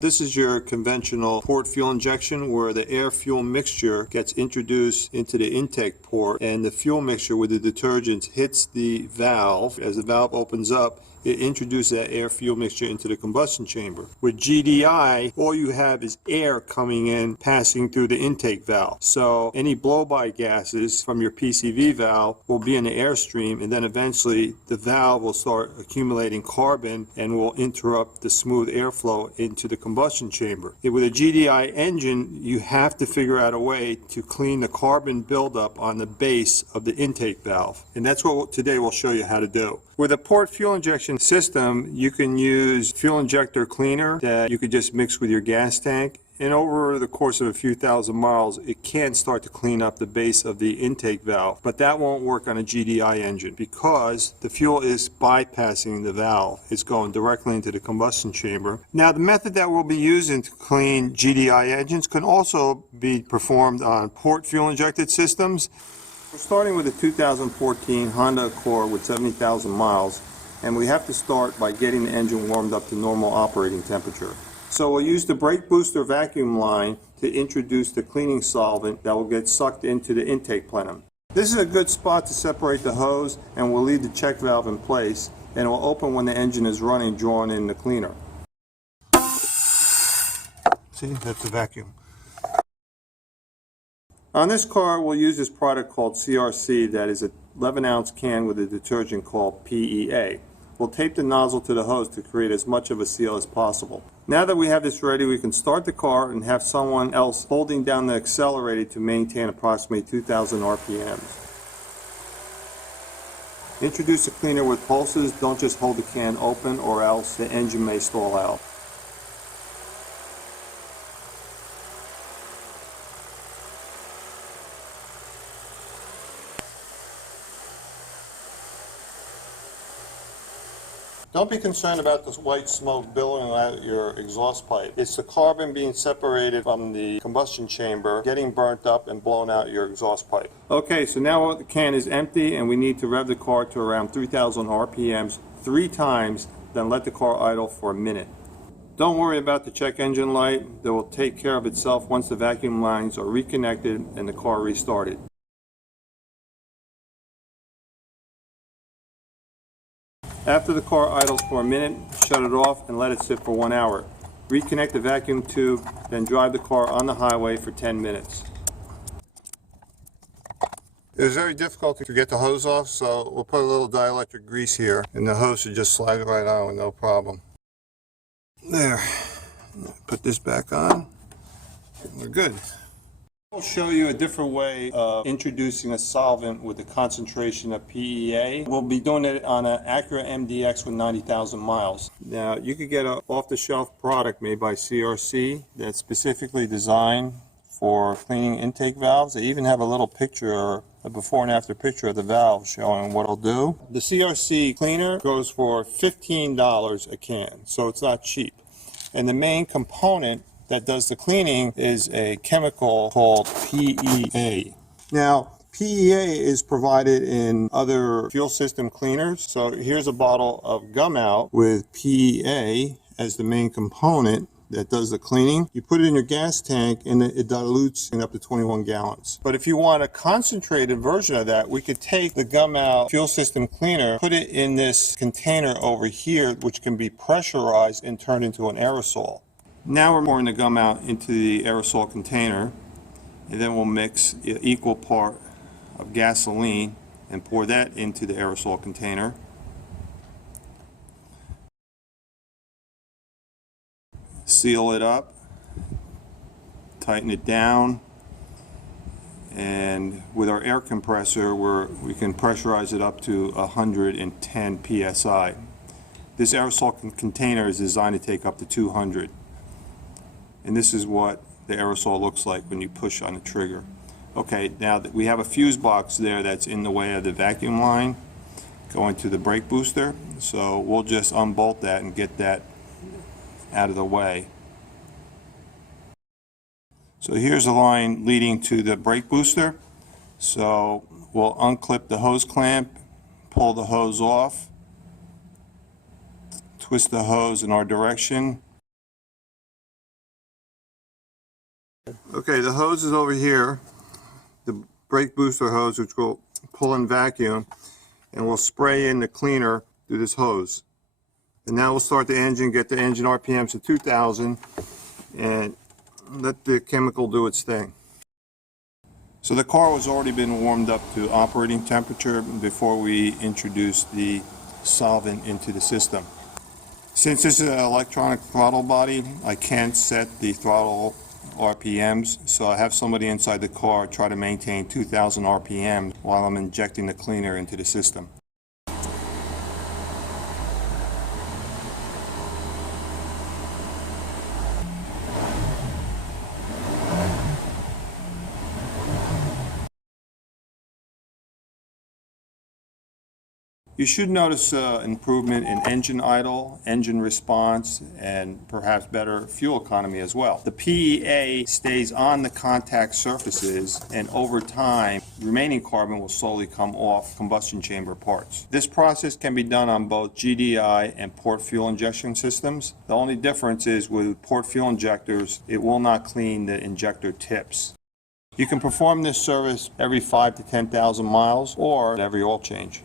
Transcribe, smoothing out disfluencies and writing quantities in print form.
This is your conventional port fuel injection where the air-fuel mixture gets introduced into the intake port and the fuel mixture with the detergent hits the valve. As the valve opens up, it introduces that air-fuel mixture into the combustion chamber. With GDI, all you have is air coming in, passing through the intake valve. So any blow-by gases from your PCV valve will be in the airstream, and then eventually the valve will start accumulating carbon and will interrupt the smooth airflow into the combustion chamber. With a GDI engine, you have to figure out a way to clean the carbon buildup on the base of the intake valve. And that's what today we'll show you how to do. With a port fuel injection system, you can use fuel injector cleaner that you could just mix with your gas tank. And over the course of a few thousand miles, it can start to clean up the base of the intake valve. But that won't work on a GDI engine because the fuel is bypassing the valve. It's going directly into the combustion chamber. Now, the method that we'll be using to clean GDI engines can also be performed on port fuel injected systems. We're starting with a 2014 Honda Acura with 70,000 miles, and we have to start by getting the engine warmed up to normal operating temperature. So we'll use the brake booster vacuum line to introduce the cleaning solvent that will get sucked into the intake plenum. This is a good spot to separate the hose, and we'll leave the check valve in place, and it will open when the engine is running, drawing in the cleaner. See, that's the vacuum. On this car, we'll use this product called CRC that is an 11-ounce can with a detergent called PEA. We'll tape the nozzle to the hose to create as much of a seal as possible. Now that we have this ready, we can start the car and have someone else holding down the accelerator to maintain approximately 2,000 RPMs. Introduce the cleaner with pulses. Don't just hold the can open or else the engine may stall out. Don't be concerned about this white smoke billowing out your exhaust pipe. It's the carbon being separated from the combustion chamber, getting burnt up and blown out your exhaust pipe. Okay, so now the can is empty and we need to rev the car to around 3,000 RPMs 3 times, then let the car idle for a minute. Don't worry about the check engine light. That will take care of itself once the vacuum lines are reconnected and the car restarted. After the car idles for a minute, shut it off and let it sit for 1 hour. Reconnect the vacuum tube, then drive the car on the highway for 10 minutes. It was very difficult to get the hose off, so we'll put a little dielectric grease here, and the hose should just slide right on with no problem. There. Put this back on. We're good. I'll show you a different way of introducing a solvent with a concentration of PEA. We'll be doing it on an Acura MDX with 90,000 miles. Now, you could get an off-the-shelf product made by CRC that's specifically designed for cleaning intake valves. They even have a little picture, a before and after picture of the valve showing what it'll do. The CRC cleaner goes for $15 a can, so it's not cheap. And the main component that does the cleaning is a chemical called PEA. Now, PEA is provided in other fuel system cleaners. So here's a bottle of Gumout with PEA as the main component that does the cleaning. You put it in your gas tank and it dilutes in up to 21 gallons. But if you want a concentrated version of that, we could take the Gumout fuel system cleaner, put it in this container over here, which can be pressurized and turned into an aerosol. Now we're pouring the Gumout into the aerosol container, and then we'll mix an equal part of gasoline and pour that into the aerosol container. Seal it up, tighten it down, and with our air compressor we can pressurize it up to 110 psi. This aerosol container is designed to take up to 200. And this is what the aerosol looks like when you push on the trigger. Okay, now that we have a fuse box there that's in the way of the vacuum line going to the brake booster, so we'll just unbolt that and get that out of the way. So here's a line leading to the brake booster. So we'll unclip the hose clamp, pull the hose off, twist the hose in our direction, Okay, the hose is over here, the brake booster hose, which will pull in vacuum, and we'll spray in the cleaner through this hose. And now we'll start the engine, get the engine RPMs to 2,000, and let the chemical do its thing. So the car has already been warmed up to operating temperature before we introduce the solvent into the system. Since this is an electronic throttle body, I can't set the throttle RPMs, so I have somebody inside the car try to maintain 2,000 RPM while I'm injecting the cleaner into the system. You should notice improvement in engine idle, engine response, and perhaps better fuel economy as well. The PEA stays on the contact surfaces, and over time, remaining carbon will slowly come off combustion chamber parts. This process can be done on both GDI and port fuel injection systems. The only difference is with port fuel injectors, it will not clean the injector tips. You can perform this service every 5,000 to 10,000 miles or every oil change.